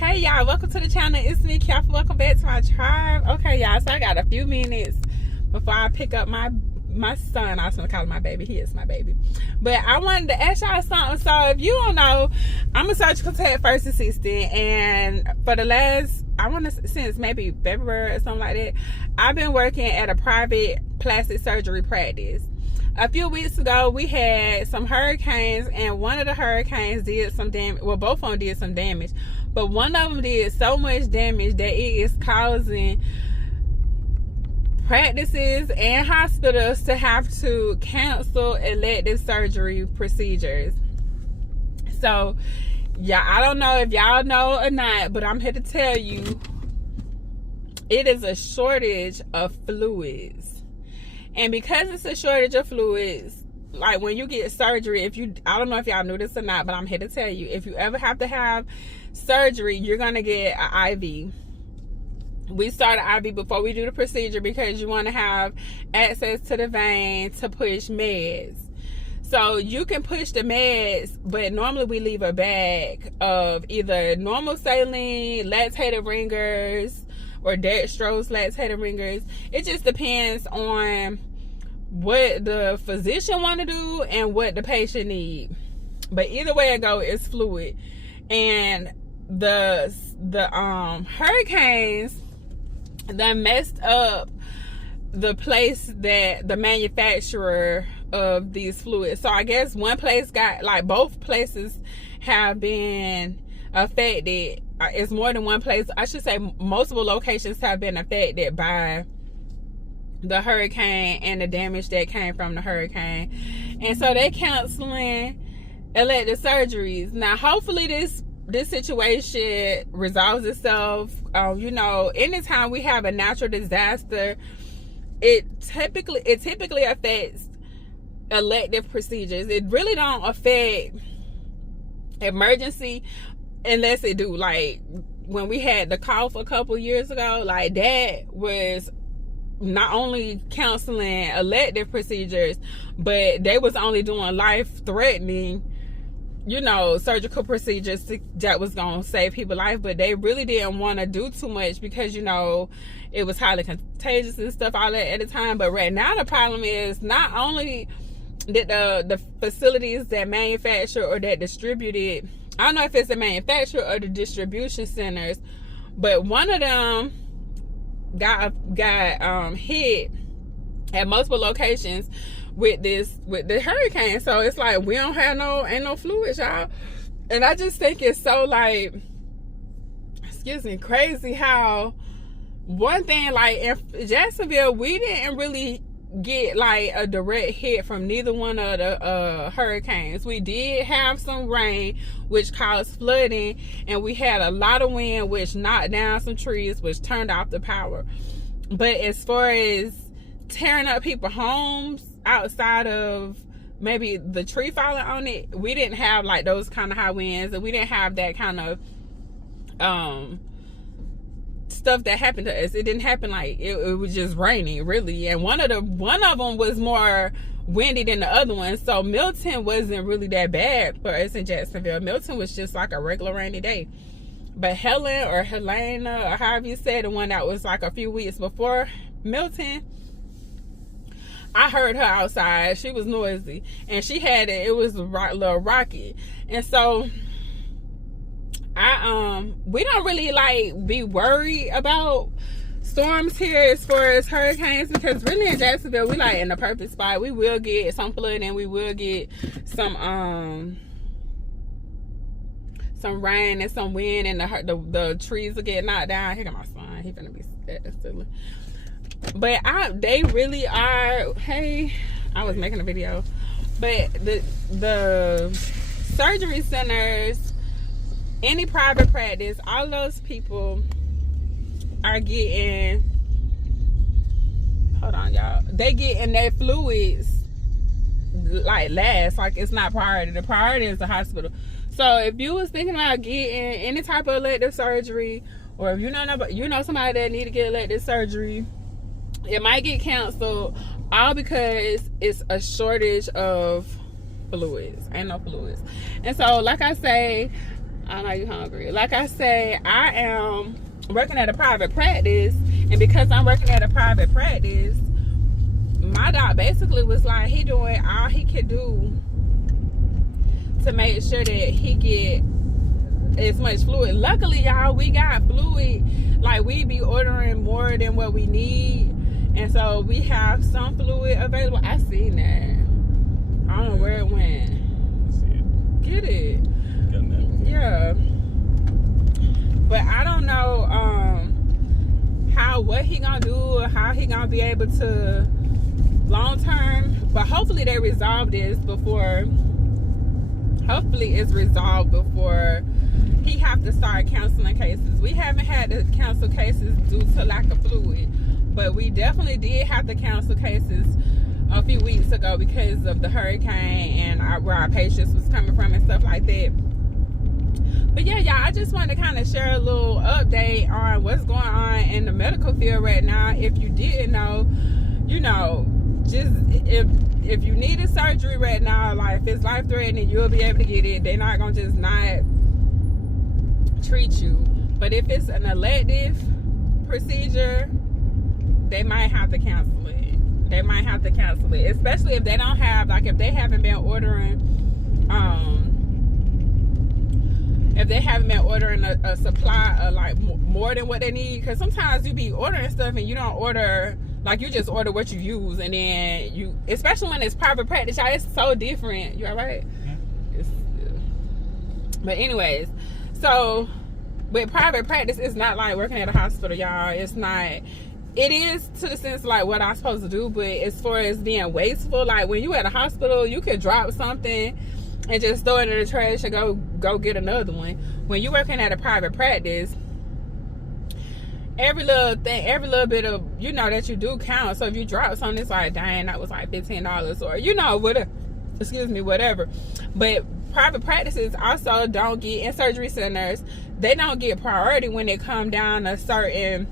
Hey y'all, welcome to the channel. It's me, Careful. Welcome back to my tribe. Okay, y'all, so I got a few minutes before I pick up my son. I was gonna call him my baby. He is my baby. But I wanted to ask y'all something. So if you don't know, I'm a surgical tech first assistant, and for the last, since maybe February or something like that, I've been working at a private plastic surgery practice. A few weeks ago, we had some hurricanes, and one of the hurricanes did some damage. Well, both of them did some damage, but one of them did so much damage that it is causing practices and hospitals to have to cancel elective surgery procedures. So, yeah, I don't know if y'all know or not, but I'm here to tell you, it is a shortage of fluids. And because it's a shortage of fluids, like when you get surgery, I don't know if y'all knew this or not, but I'm here to tell you, if you ever have to have surgery, you're going to get an IV. We start an IV before we do the procedure because you want to have access to the vein to push meds. So you can push the meds, but normally we leave a bag of either normal saline, lactated ringers, or dextrose lactated ringers. It just depends on what the physician want to do and what the patient need. But either way it go, it's fluid. And the hurricanes that messed up the place that the manufacturer of these fluids. So I guess one place got, like, both places have been affected. It's more than one place. I should say multiple locations have been affected by the hurricane and the damage that came from the hurricane. And so they're canceling elective surgeries. Now, hopefully this situation resolves itself. Anytime we have a natural disaster, it typically affects elective procedures. It really don't affect emergency unless it do. Like when we had the cough a couple years ago, like that was not only counseling elective procedures, but they was only doing life-threatening, surgical procedures that was gonna save people's life. But they really didn't want to do too much because it was highly contagious and stuff all that at the time. But right now the problem is not only that the facilities that manufacture or that distributed, I don't know if it's the manufacturer or the distribution centers, but one of them got hit at multiple locations with the hurricane. So it's like we don't have ain't no fluids, y'all. And I just think it's so, like, crazy how one thing, like in Jacksonville, we didn't really get like a direct hit from neither one of the hurricanes. We did have some rain, which caused flooding, and we had a lot of wind, which knocked down some trees, which turned off the power. But as far as tearing up people's homes outside of maybe the tree falling on it, we didn't have like those kind of high winds, and we didn't have that kind of stuff that happened to us. It didn't happen like it was just raining, really. And one of them was more windy than the other one. So Milton wasn't really that bad for us in Jacksonville. Milton was just like a regular rainy day. But Helen or Helena, or however you say, the one that was like a few weeks before Milton, I heard her outside. She was noisy, and she had it was a little rocky. And so we don't really like be worried about storms here as far as hurricanes, because really in Jacksonville we like in the perfect spot. We will get some flooding, we will get some rain and some wind, and the trees will get knocked down. Here got my son, he gonna be silly. But they really are. Hey, I was making a video, but the surgery centers, any private practice, all those people are getting, hold on y'all, they getting their fluids like last, like it's not priority. The priority is the hospital. So if you was thinking about getting any type of elective surgery, or if you know somebody that need to get elective surgery, it might get canceled, all because it's a shortage of fluids. Ain't no fluids. And so, like I say, I know you hungry. Like I say, I am working at a private practice, and because I'm working at a private practice, my doc basically was like, he doing all he could do to make sure that he get as much fluid. Luckily, y'all, we got fluid. Like, we be ordering more than what we need, and so we have some fluid available. I seen that. I don't know where it went. I see it. Get it. Yeah. But I don't know what he gonna do or how he gonna be able to long term. But hopefully they resolve this before. Hopefully it's resolved before he have to start canceling cases. We haven't had to cancel cases due to lack of fluid, but we definitely did have to cancel cases a few weeks ago because of the hurricane and where our patients was coming from and stuff like that. But yeah, y'all, I just wanted to kind of share a little update on what's going on in the medical field right now. If you didn't know, you know, just if you need a surgery right now, like if it's life-threatening, you'll be able to get it. They're not gonna just not treat you. But if it's an elective procedure, they might have to cancel it. They might have to cancel it, especially if they don't have, like, if they haven't been ordering a supply of like more than what they need. Because sometimes you be ordering stuff and you don't order, like, you just order what you use, and then you, especially when it's private practice, y'all, it's so different. You all right? Yeah. But anyways, so with private practice, it's not like working at a hospital, y'all. It's not. It is to the sense like what I'm supposed to do, but as far as being wasteful, like when you at a hospital, you could drop something and just throw it in the trash and go get another one. When you're working at a private practice, every little thing, every little bit of, you know, that you do count. So if you drop something, it's like, dang, that was like $15, or, you know, whatever. Excuse me, whatever. But private practices also don't get, in surgery centers, they don't get priority when they come down to certain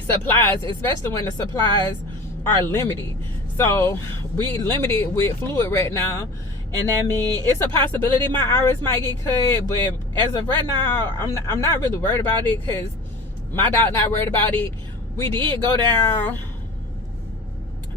supplies, especially when the supplies are limited. So we limited with fluid right now, and that means it's a possibility my hours might get cut, but as of right now, I'm not really worried about it, because my doc not worried about it. We did go down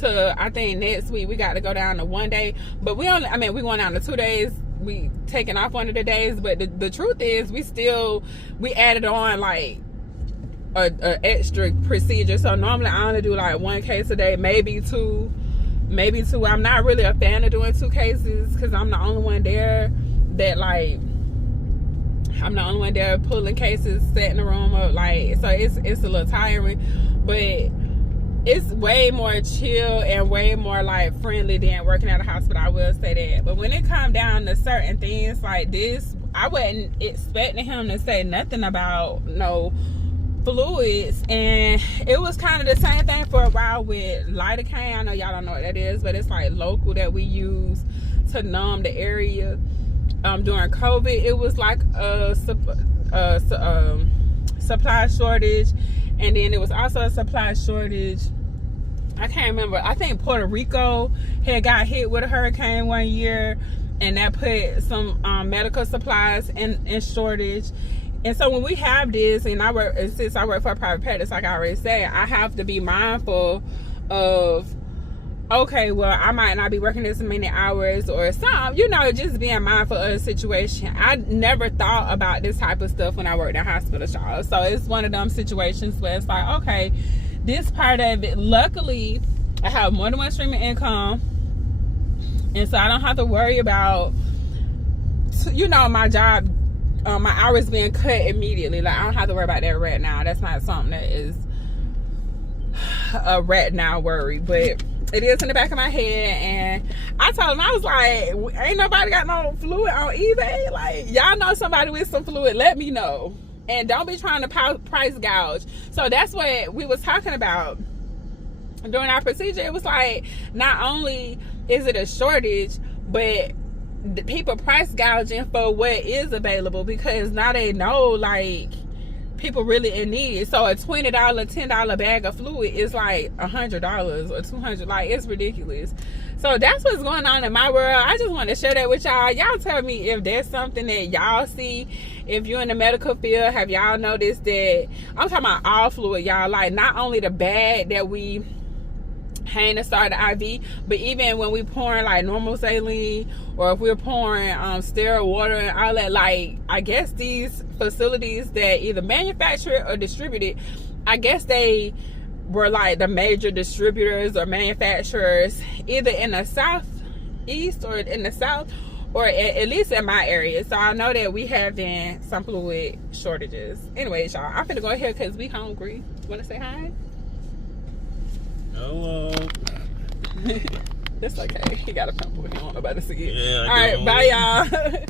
to, I think next week we got to go down to 1 day, but we only, I mean, we going down to 2 days. We taking off one of the days, but the truth is we added on like a extra procedure. So normally I only do like 1 case a day, maybe two. I'm not really a fan of doing 2 cases, because I'm the only one there that, like, I'm the only one there pulling cases, setting the room up, like, so it's a little tiring, but it's way more chill and way more like friendly than working at a hospital, I will say that. But when it comes down to certain things like this, I wasn't expecting him to say nothing about no fluids, and it was kind of the same thing for a while with lidocaine. I know y'all don't know what that is, but it's like local that we use to numb the area. During COVID, it was like a supply shortage, and then it was also a supply shortage. I can't remember. I think Puerto Rico had got hit with a hurricane 1 year, and that put some medical supplies in shortage. And so when we have this, and since I work for a private practice, like I already said, I have to be mindful of, okay, well, I might not be working this many hours or something, you know, just being mindful of the situation. I never thought about this type of stuff when I worked in hospitals, y'all. So it's one of them situations where it's like, okay, this part of it, luckily, I have more than one stream of income. And so I don't have to worry about, you know, my job, my hours being cut immediately. Like, I don't have to worry about that right now. That's not something that is a right now worry, but it is in the back of my head. And I told him, I was like, ain't nobody got no fluid on eBay. Like, y'all know somebody with some fluid, let me know. And don't be trying to price gouge. So that's what we was talking about during our procedure. It was like, not only is it a shortage, but the people price gouging for what is available, because now they know, like, people really in need. So a $20, $10 bag of fluid is like $100 or $200. Like, it's ridiculous. So that's what's going on in my world. I just want to share that with y'all. Y'all tell me if there's something that y'all see. If you're in the medical field, have y'all noticed that? I'm talking about all fluid, y'all. Like, not only the bag that we hang inside the IV, but even when we pouring like normal saline, or if we're pouring sterile water and all that, like, I guess these facilities that either manufacture or distribute it, I guess they were like the major distributors or manufacturers either in the southeast or in the south, or at least in my area. So I know that we having some fluid shortages. Anyways, y'all, I'm finna go ahead because we hungry. Want to say hi? Hello. It's okay. He got a pimple. He don't want nobody to see it. Yeah, all right, bye, y'all.